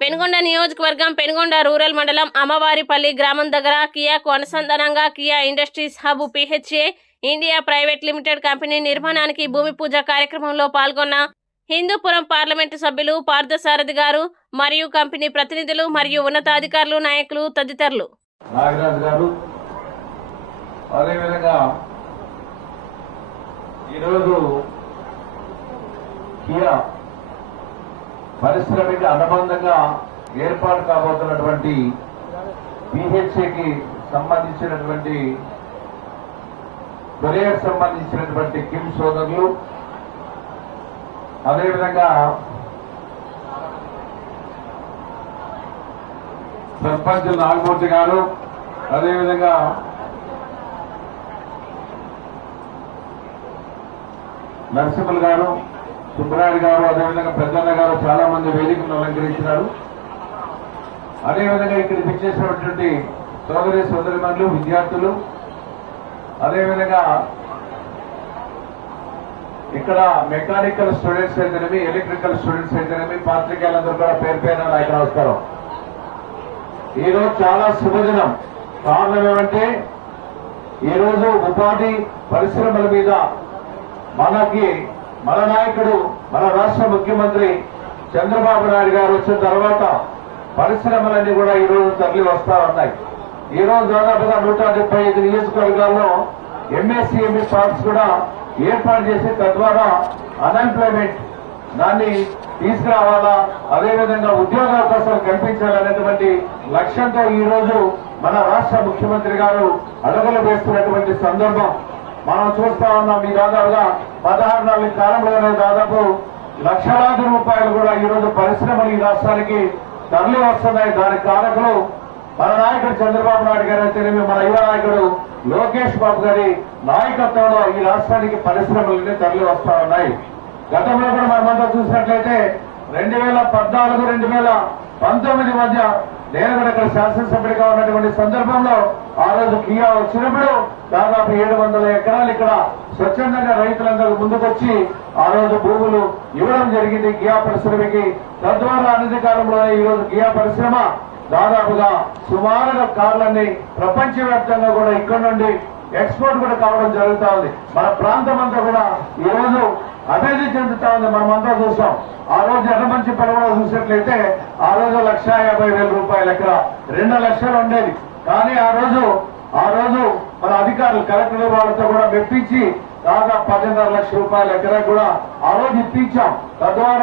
పెనుగొండ నియోజకవర్గం పెనుగొండ రూరల్ మండలం అమ్మవారిపల్లి గ్రామం దగ్గర కియాకు అనుసంధానంగా Kia industries hub PHA India private limited company నిర్మాణానికి భూమి పూజ కార్యక్రమంలో పాల్గొన్న హిందూపురం పార్లమెంటు సభ్యులు పార్థసారథి గారు మరియు కంపెనీ ప్రతినిధులు మరియు ఉన్నతాధికారులు నాయకులు తదితరులు. పరిశ్రమకి అనుబంధంగా ఏర్పాటు కాబోతున్నటువంటి పిహెచ్ఏకి సంబంధించినటువంటి కొరియాకు సంబంధించినటువంటి కిమ్ సోదరులు, అదేవిధంగా సర్పంచ్ నాగమూర్తి గారు, అదేవిధంగా నరసింహులు గారు, సుబ్బరాయుడు గారు, అదేవిధంగా పెద్దన్న గారు చాలా మంది వేదికను అలంకరించినారు. అదేవిధంగా ఇక్కడ పిచ్చేసినటువంటి సోదరి సోదరిమణులు, విద్యార్థులు, అదేవిధంగా ఇక్కడ మెకానికల్ స్టూడెంట్స్ అయితేనేమి, ఎలక్ట్రికల్ స్టూడెంట్స్ అయితేనేమి, పాత్రికేయులందరూ కూడా పేరు పేరున నాయకు నమస్కారం. ఈరోజు చాలా శుభదినం. కారణం ఏమంటే ఈరోజు ఉపాధి పరిశ్రమల మీద మన నాయకుడు, మన రాష్ట్ర ముఖ్యమంత్రి చంద్రబాబు నాయుడు గారు వచ్చిన తర్వాత పరిశ్రమలన్నీ కూడా ఈరోజు తరలి వస్తా ఉన్నాయి. ఈ రోజు దాదాపుగా 175 నియోజకవర్గాల్లో ఎంఎస్సీఎంఈ పార్క్స్ కూడా ఏర్పాటు చేసి తద్వారా అన్ఎంప్లాయ్మెంట్ దాన్ని తీసుకురావాలా, అదేవిధంగా ఉద్యోగావకాశాలు కల్పించాలనేటువంటి లక్ష్యంతో ఈ రోజు మన రాష్ట్ర ముఖ్యమంత్రి గారు అడుగులు వేస్తున్నటువంటి సందర్భం మనం చూస్తా ఉన్నాం. ఈ దాదాపుగా 16 నెలల కాలంలోనే దాదాపు లక్షలాది రూపాయలు కూడా ఈరోజు పరిశ్రమలు ఈ రాష్ట్రానికి తరలి వస్తున్నాయి. దానికి కారకులు మన నాయకుడు చంద్రబాబు నాయుడు గారు అయితేనేమి, మన యువ నాయకుడు లోకేష్ బాబు గారి నాయకత్వంలో ఈ రాష్ట్రానికి పరిశ్రమలన్నీ తరలి వస్తా ఉన్నాయి. గతంలో కూడా మనమంతా చూసినట్లయితే 2014, 2019 మధ్య నేను కూడా ఇక్కడ శాసనసభ్యుడిగా ఉన్నటువంటి సందర్భంలో ఆ రోజు కియా వచ్చినప్పుడు దాదాపు 700 ఎకరాలు ఇక్కడ స్వచ్ఛందంగా రైతులందరూ ముందుకొచ్చి ఆ రోజు భూములు ఇవ్వడం జరిగింది కియా పరిశ్రమకి. తద్వారా అనతి కాలంలోనే ఈ రోజు కియా పరిశ్రమ దాదాపుగా సుమారుగా కార్లన్నీ ప్రపంచవ్యాప్తంగా కూడా ఇక్కడ నుండి ఎక్స్పోర్ట్ కూడా కావడం జరుగుతా ఉంది. మన ప్రాంతం అంతా కూడా ఈ రోజు అభివృద్ధి చెందుతా ఉంది. మనమంతా చూసాం. ఆ రోజు ఎర్రమంచి పొలంలో చూసినట్లయితే ఆ రోజు 1,50,000 రూపాయలు ఎకరా, 2 లక్షలు ఉండేది. కానీ ఆ రోజు మన అధికారులు కలెక్టర్ వాళ్ళతో కూడా మెప్పించి దాదాపు 10.5 లక్షల రూపాయల ఎకరా కూడా ఆ రోజు ఇప్పించాం. తద్వారా